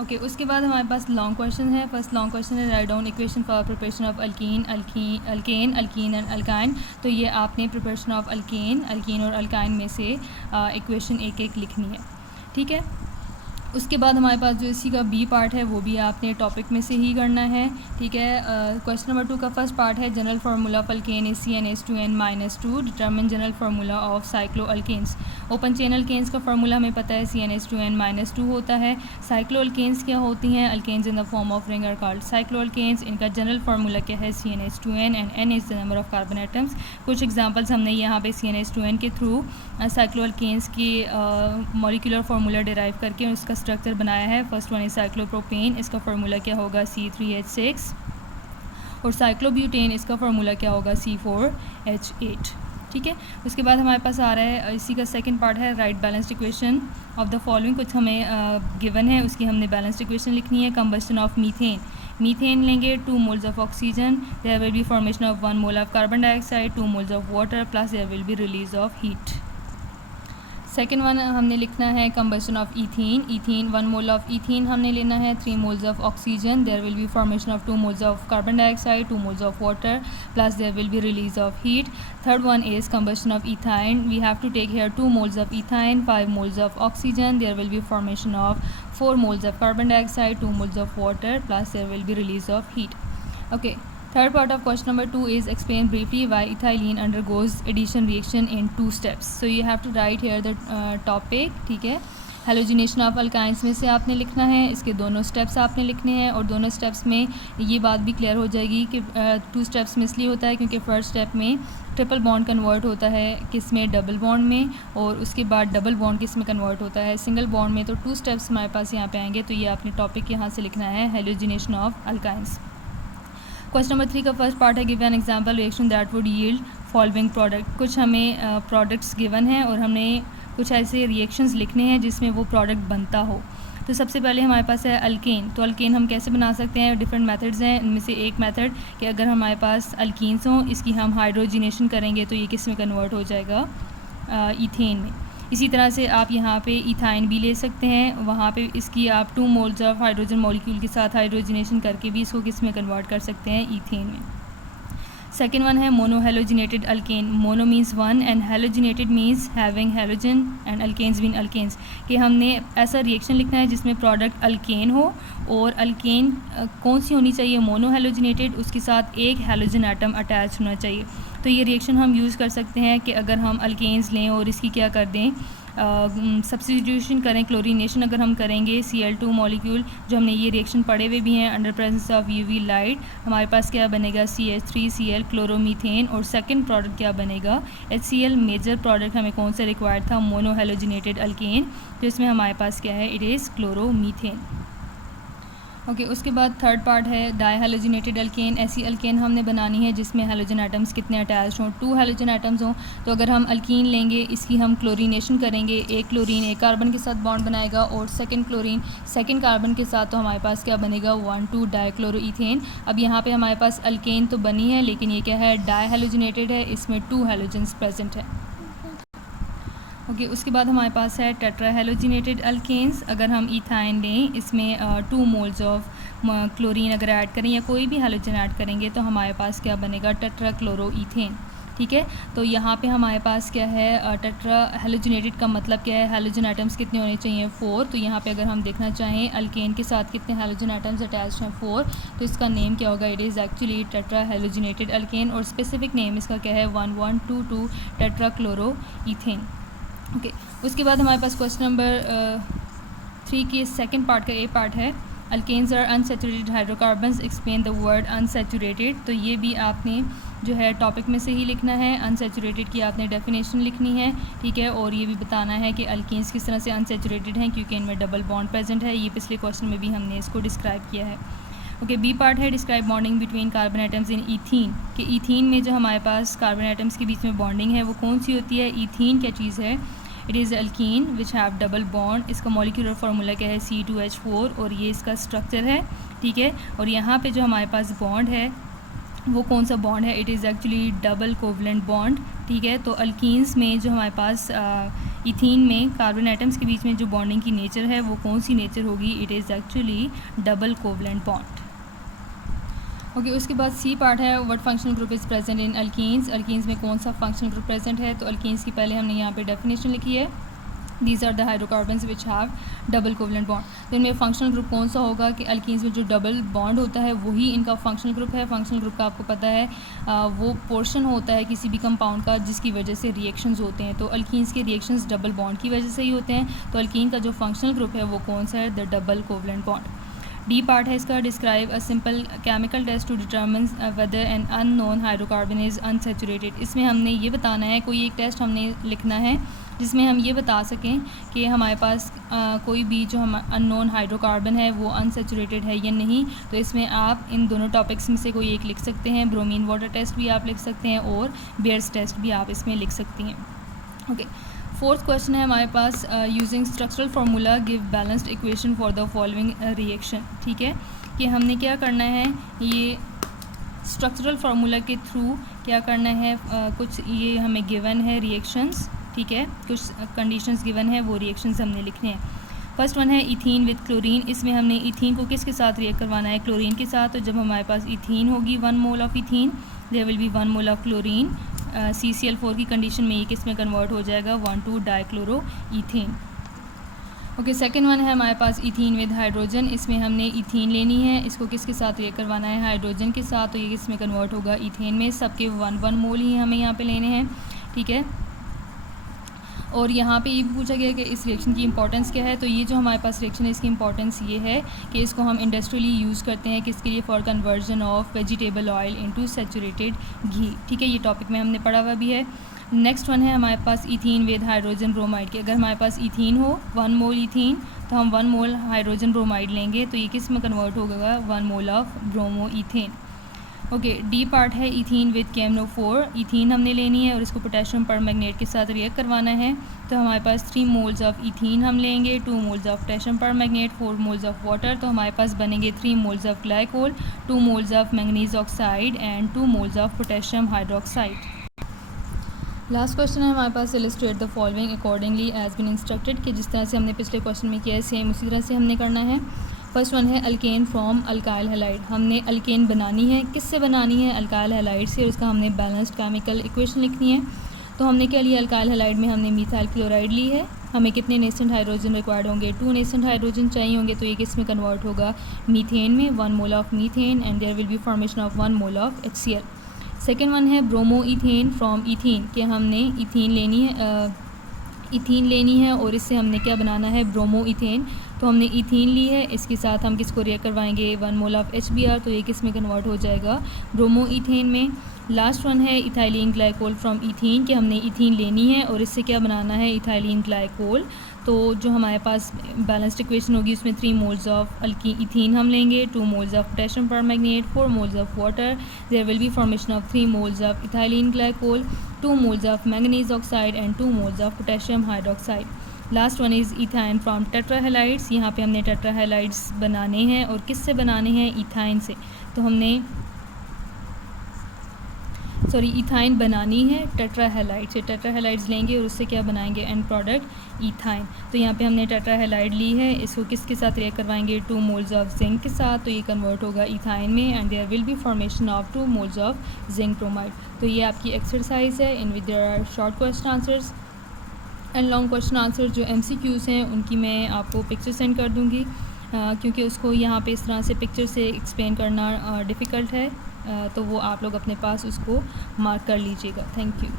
Okay उसके बाद हमारे पास लॉन्ग क्वेश्चन है। फर्स्ट लॉन्ग क्वेश्चन है write down equation for preparation of alkyne alkyne and alkyne. तो ये आपने प्रिपरेशन ऑफ अल्कीन और अल्काइन में से इक्वेशन एक एक लिखनी है, ठीक है। उसके बाद हमारे पास जो इसी का बी पार्ट है वो भी आपने टॉपिक में से ही करना है, ठीक है। क्वेश्चन नंबर 2 का फर्स्ट पार्ट है general formula of alkane is CnH2n-2 determine general formula of cyclo alkanes. Open chain alkanes का फार्मूला हमें पता है CnH2n-2 होता है। साइक्लो अल्केन्स क्या होती हैं? Alkanes in the form of ring are called cyclo alkanes. इनका जनरल फार्मूला क्या है? CnH2n and n is the number of carbon atoms. कुछ एग्जांपल्स हमने यहाँ पे CnH2n के थ्रू साइक्लो अल्केन्स की मॉलिक्यूलर फार्मूला डिराइव करके उसका स्ट्रक्चर बनाया है। फर्स्ट वन इज साइक्लोप्रोपेन, इसका फार्मूला क्या होगा? C3H6। और साइक्लोब्यूटेन, इसका फार्मूला क्या होगा? C4H8, ठीक है। उसके बाद हमारे पास आ रहा है इसी का सेकंड पार्ट है right balanced equation of the following. कुछ हमें गिवन है, उसकी हमने बैलेंस्ड इक्वेशन लिखनी है। कंबस्शन ऑफ मीथेन लेंगे 2 moles of oxygen, there will be formation of 1 mole of carbon dioxide, 2 moles of water plus there will be release of heat. Second one हमने लिखना है combustion of ethene 1 mole of ethene हमने लेना है। 3 moles of oxygen, there will be formation of 2 moles of carbon dioxide, 2 moles of water plus there will be release of heat. Third one is combustion of ethyne, we have to take here 2 moles of ethyne, 5 moles of oxygen, there will be formation of 4 moles of carbon dioxide, 2 moles of water plus there will be release of heat. Okay, third part of question number 2 is explain briefly why ethylene undergoes addition reaction in 2 steps. So you have to write here the topic, ठीक है। Halogenation of alkynes में से आपने लिखना है, इसके दोनों steps आपने लिखने हैं और दोनों स्टेप्स में ये बात भी क्लियर हो जाएगी कि 2 स्टेप्स में इसलिए होता है क्योंकि फर्स्ट स्टेप में ट्रिपल बॉन्ड कन्वर्ट होता है किस में? डबल बॉन्ड में, और उसके बाद डबल बॉन्ड किस में कन्वर्ट होता है? सिंगल बॉन्ड में। तो 2 स्टेप्स हमारे पास यहाँ पे आएंगे, तो ये आपने टॉपिक यहाँ से लिखना है halogenation of alkynes. Question number 3 का फर्स्ट पार्ट है give an example reaction that would yield following product. कुछ हमें प्रोडक्ट्स गिवन हैं और हमने कुछ ऐसे रिएक्शंस लिखने हैं जिसमें वो प्रोडक्ट बनता हो। तो सबसे पहले हमारे पास है अल्केन। तो अल्केन हम कैसे बना सकते हैं? डिफरेंट मेथड्स हैं, इनमें से एक मेथड कि अगर हमारे पास अल्कीन्स हों, इसकी हम हाइड्रोजिनेशन करेंगे तो ये किस में कन्वर्ट हो जाएगा? ईथेन में। इसी तरह से आप यहाँ पे इथाइन भी ले सकते हैं, वहाँ पे इसकी आप 2 moles ऑफ हाइड्रोजन मॉलिक्यूल के साथ हाइड्रोजिनेशन करके भी इसको किस में कन्वर्ट कर सकते हैं? ईथेन में। सेकेंड वन है mono halogenated alkane. Mono means 1 and halogenated means having halogen and alkanes mean alkanes, कि हमने ऐसा रिएक्शन लिखना है जिसमें प्रोडक्ट अल्केन हो और अल्केन कौन सी होनी चाहिए? मोनो हेलोजिनेटेड, उसके साथ एक हेलोजन एटम अटैच होना चाहिए। तो ये रिएक्शन हम यूज़ कर सकते हैं कि अगर हम अल्केन्स लें और इसकी क्या कर दें? सब्स्टिट्यूशन करें, क्लोरीनेशन अगर हम करेंगे Cl2 मॉलिक्यूल, जो हमने ये रिएक्शन पढ़े हुए भी हैं under presence of UV light, हमारे पास क्या बनेगा? CH3Cl chloromethane. और सेकंड प्रोडक्ट क्या बनेगा? HCl। मेजर प्रोडक्ट हमें कौन सा रिक्वायर्ड था? मोनो हेलोजिनेटेड अल्केन, तो इसमें हमारे पास क्या है? It is chloromethane. ओके, उसके बाद थर्ड पार्ट है डाई हेलोजिनेटेड अल्केन। ऐसी अल्केन हमने बनानी है जिसमें हेलोजन एटम्स कितने अटैच हों? 2 हेलोजन एटम्स हों। तो अगर हम अल्कीन लेंगे, इसकी हम क्लोरीनेशन करेंगे, एक क्लोरीन एक कार्बन के साथ बॉन्ड बनाएगा और सेकंड क्लोरीन सेकंड कार्बन के साथ, तो हमारे पास क्या बनेगा? 1,2 डाइक्लोरोईथेन। अब यहाँ पे हमारे पास अल्केन तो बनी है लेकिन ये क्या है? डाई हेलोजिनेटेड है, इसमें 2 हेलोजन्स प्रेजेंट है। ओके, उसके बाद हमारे पास है टेट्रा हेलोजिनेटेड अल्केन्स। अगर हम इथाइन लें, इसमें 2 moles ऑफ क्लोरीन अगर ऐड करें या कोई भी हेलोजन ऐड करेंगे तो हमारे पास क्या बनेगा? टेट्रा क्लोरोईथेन, ठीक है। तो यहाँ पे हमारे पास क्या है? टेट्रा हेलोजिनेटेड का मतलब क्या है? हेलोजन एटम्स कितने होने चाहिए? 4। तो यहाँ पे अगर हम देखना चाहें अल्केन के साथ कितने हेलोजन एटम्स अटैच हैं? 4। तो इसका नेम क्या होगा? It is actually tetra halogenated alkane, और स्पेसिफिक नेम इसका क्या है? 1122 टेट्रा क्लोरोईथेन। ओके, उसके बाद हमारे पास क्वेश्चन नंबर 3 के सेकंड पार्ट का ए पार्ट है alkanes are unsaturated hydrocarbons, explain the word unsaturated. तो ये भी आपने जो है टॉपिक में से ही लिखना है। अनसैचुरेटेड की आपने डेफिनेशन लिखनी है, ठीक है, और ये भी बताना है कि अल्केन्स किस तरह से अनसैचुरेटेड हैं क्योंकि इनमें डबल बॉन्ड प्रेजेंट है। ये पिछले क्वेश्चन में भी हमने इसको डिस्क्राइब किया है। ओके, बी पार्ट है describe bonding between carbon atoms in ethene, कि ईथीन में जो हमारे पास कार्बन एटम्स के बीच में बॉन्डिंग है वो कौन सी होती है? ईथीन क्या चीज़ है? It is alkyne which have double bond. इसका मॉलिक्यूलर फार्मूला क्या है? C2H4, और ये इसका स्ट्रक्चर है, ठीक है। और यहाँ पे जो हमारे पास बॉन्ड है वो कौन सा बॉन्ड है? It is actually double covalent bond, ठीक है। तो अल्कीन्स में जो हमारे पास इथीन में कार्बन एटम्स के बीच में जो बॉन्डिंग की नेचर है वो कौन सी नेचर होगी? It is actually double covalent bond. Okay, उसके बाद सी पार्ट है what functional group is present in alkenes. Alkenes में कौन सा फंक्शनल ग्रुप प्रेजेंट है? तो अल्कीन्स की पहले हमने यहाँ पे डेफिनेशन लिखी है, these are the hydrocarbons which have double covalent bond. तो इनमें फंक्शनल ग्रुप कौन सा होगा कि अल्कीन्स में जो डबल बॉन्ड होता है वही इनका फंक्शनल ग्रुप है। फंक्शनल ग्रुप का आपको पता है वो पोर्शन होता है किसी भी कंपाउंड का जिसकी वजह से रिएक्शंस होते हैं। तो अल्कीन्स के रिएक्शंस डबल बॉन्ड की वजह से ही होते हैं। तो अल्कीन का जो फंक्शनल ग्रुप है वो कौन सा है? The double covalent bond. D part है इसका, describe a simple chemical test to determine whether an unknown hydrocarbon is unsaturated. इसमें हमने ये बताना है, कोई एक टेस्ट हमने लिखना है जिसमें हम ये बता सकें कि हमारे पास कोई भी जो हम अननोन हाइड्रोकार्बन है वो अनसैचुरेटेड है या नहीं। तो इसमें आप इन दोनों टॉपिक्स में से कोई एक लिख सकते हैं। ब्रोमीन वाटर टेस्ट भी आप लिख सकते हैं और बेयर्स टेस्ट भी आप इसमें लिख सकती हैं। ओके, फोर्थ क्वेश्चन है हमारे पास, using structural formula give balanced equation for the following reaction. ठीक है, कि हमने क्या करना है, ये स्ट्रक्चरल फार्मूला के थ्रू क्या करना है, कुछ ये हमें गिवन है रिएक्शंस। ठीक है, कुछ कंडीशंस गिवन है, वो रिएक्शंस हमने लिखने हैं। फर्स्ट वन है इथीन विद क्लोरीन। इसमें हमने इथीन को किसके साथ रिएक्ट करवाना है? क्लोरीन के साथ। तो जब हमारे पास इथीन होगी 1 mole of ethene, there will be 1 mole of chlorine. CCl4 की कंडीशन में ये किस में कन्वर्ट हो जाएगा? 1,2 dichloro ethane. Okay, second one है हमारे पास इथीन विद हाइड्रोजन। इसमें हमने इथीन लेनी है, इसको किसके साथ रिएक्ट करवाना है? हाइड्रोजन के साथ। तो ये किस में कन्वर्ट होगा? इथेन में। सबके 1 मोल ही हमें यहाँ पे लेने हैं। ठीक है, और यहाँ पे ये भी पूछा गया कि इस रिएक्शन की इंपॉर्टेंस क्या है। तो ये जो हमारे पास रिएक्शन है इसकी इंपॉर्टेंस ये है कि इसको हम इंडस्ट्रियली यूज़ करते हैं किसके लिए? For conversion of vegetable oil into saturated ghee. ठीक है, ये टॉपिक में हमने पढ़ा हुआ भी है। नेक्स्ट वन है हमारे पास इथीन विद हाइड्रोजन ब्रोमाइड के। अगर हमारे पास इथीन हो 1 मोल इथीन, तो हम 1 मोल हाइड्रोजन ब्रोमाइड लेंगे, तो ये किस में कन्वर्ट होगा? 1 mole of bromo ethane. Okay, D part है इथीन विद KMnO4। इथीन हमने लेनी है और इसको पोटेशियम परमैंगनेट के साथ रिएक्ट करवाना है। तो हमारे पास 3 मोल्स ऑफ इथीन हम लेंगे, 2 moles of potassium permanganate, 4 moles of water. तो हमारे पास बनेंगे 3 moles of glycol, 2 moles of manganese oxide and 2 moles of potassium hydroxide. Last question है हमारे पास, illustrate the following accordingly as been instructed. कि जिस तरह से हमने पिछले क्वेश्चन में किया है सेम उसी तरह से हमने करना है। फर्स्ट वन है अल्केन फ्रॉम अल्काइल हैलाइड। हमने अल्केन बनानी है, किससे बनानी है? अल्काइल हैलाइड से। और उसका हमने बैलेंस्ड केमिकल इक्वेशन लिखनी है। तो हमने क्या लिया? अल्काइल हैलाइड में हमने मिथाइल क्लोराइड ली है। हमें कितने नेसेंट हाइड्रोजन रिक्वायर्ड होंगे? 2 नेसेंट हाइड्रोजन चाहिए होंगे। तो ये किस में कन्वर्ट होगा? मीथेन में। 1 mole of methane and there will be formation of 1 mole of HCl। Second one है ब्रोमो इथेन फ्रॉम इथीन। कि हमने इथीन लेनी है और इससे हमने क्या बनाना है? Bromo ethane. तो हमने इथीन ली है, इसके साथ हम किसको रिएक्ट करवाएंगे? 1 मोल ऑफ HBr। तो ये किस में कन्वर्ट हो जाएगा? ब्रोमो इथेन में। लास्ट वन है इथाइलिन ग्लाइकोल फ्रॉम इथीन। कि हमने इथीन लेनी है और इससे क्या बनाना है? Ethylene glycol. तो जो हमारे पास बैलेंस्ड इक्वेशन होगी उसमें 3 मोल्स ऑफ इथीन हम लेंगे, 2 moles of potassium permanganate, 4 moles of water. There will be formation of 3 moles of ethylene glycol, 2 moles of manganese oxide and 2 moles of potassium hydroxide. Last one is ethyne from tetrahalides. यहाँ पे हमने टेट्राहेलाइड्स बनाने हैं और किससे बनाने हैं? Ethyne से। तो हमने इथाइन बनानी है टेट्राहेलाइड से। टेट्राहेलाइड्स लेंगे और उससे क्या बनाएंगे? And product ethyne. तो यहाँ पे हमने टेट्राहेलाइड ली है, इसको किसके साथ रिएक्ट करवाएंगे? 2 मोल्स ऑफ जिंक के साथ। तो ये कन्वर्ट होगा इथाइन में and there will be formation of 2 moles of zinc bromide. तो ये आपकी एक्सरसाइज है। In with there are short question answers and long question answer. जो MCQs हैं उनकी मैं आपको पिक्चर सेंड कर दूँगी क्योंकि उसको यहाँ पे इस तरह से पिक्चर से एक्सप्लेन करना डिफ़िकल्ट है। तो वो आप लोग अपने पास उसको मार्क कर लीजिएगा। Thank you.